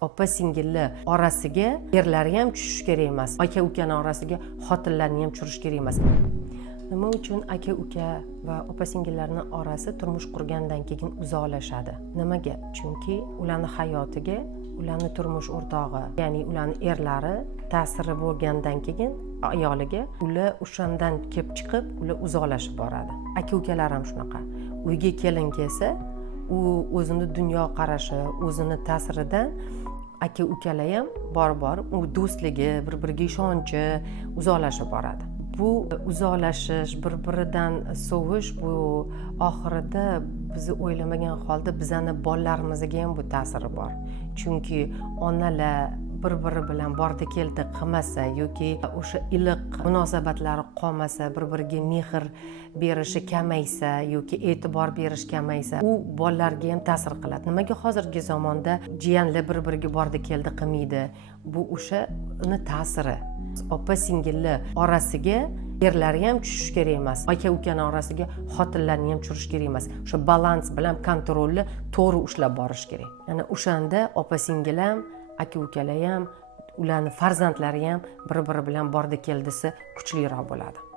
opa singillar orasiga erlari ham tushish kerak emas, aka ukani orasiga xotinlarni ham tushirish kerak emas. Nima uchun aka uka va opa singillarning orasi turmush qurgandan keyin uzoqlashadi? Nimaga? Chunki ularning hayotiga ularning turmush o'rtog'i, ya'ni ularning erlari ta'siri bo'lgandan keyin ayoliga ular o'shandan kelib chiqib, ular uzoqlashib boradi. Aka ukalar ham shunaqa. Uyga kelin kelsa, u o'zini dunyo qarashi, o'zini ta'siridan aka ukalar ham bor u do'stligi, bir-biriga ishonchi uzoqlashib boradi. Bu uzoqlashish, bir-biridan sovish, bu oxirida bizni o'ylamagan holda bizani bolalarimizga ham bu ta'siri bor. Chunki onalar bir-biri bilan bordi keldi qilmasa yoki o'sha iliq munosabatlari qolmasa, bir-biriga mehr berishi kamaysa yoki e'tibor berish kamaysa, u bolalarga ham ta'sir qiladi. Nimaga hozirgi zamonda jiyanlar bir-biriga bordi keldi qilmaydi? Bu o'shani ta'siri. Opa singillar orasiga erlari ham tushish kerak emas, aka ukani orasiga xotinlarni ham tushirish kerak emas. O'sha balans bilan kontrolni to'g'ri ushlab borish kerak. Ya'ni o'shanda opa singil ham, aka ukalar ham, ularning farzandlari ham bir-biri bilan bordi keldisi kuchliroq bo'ladi.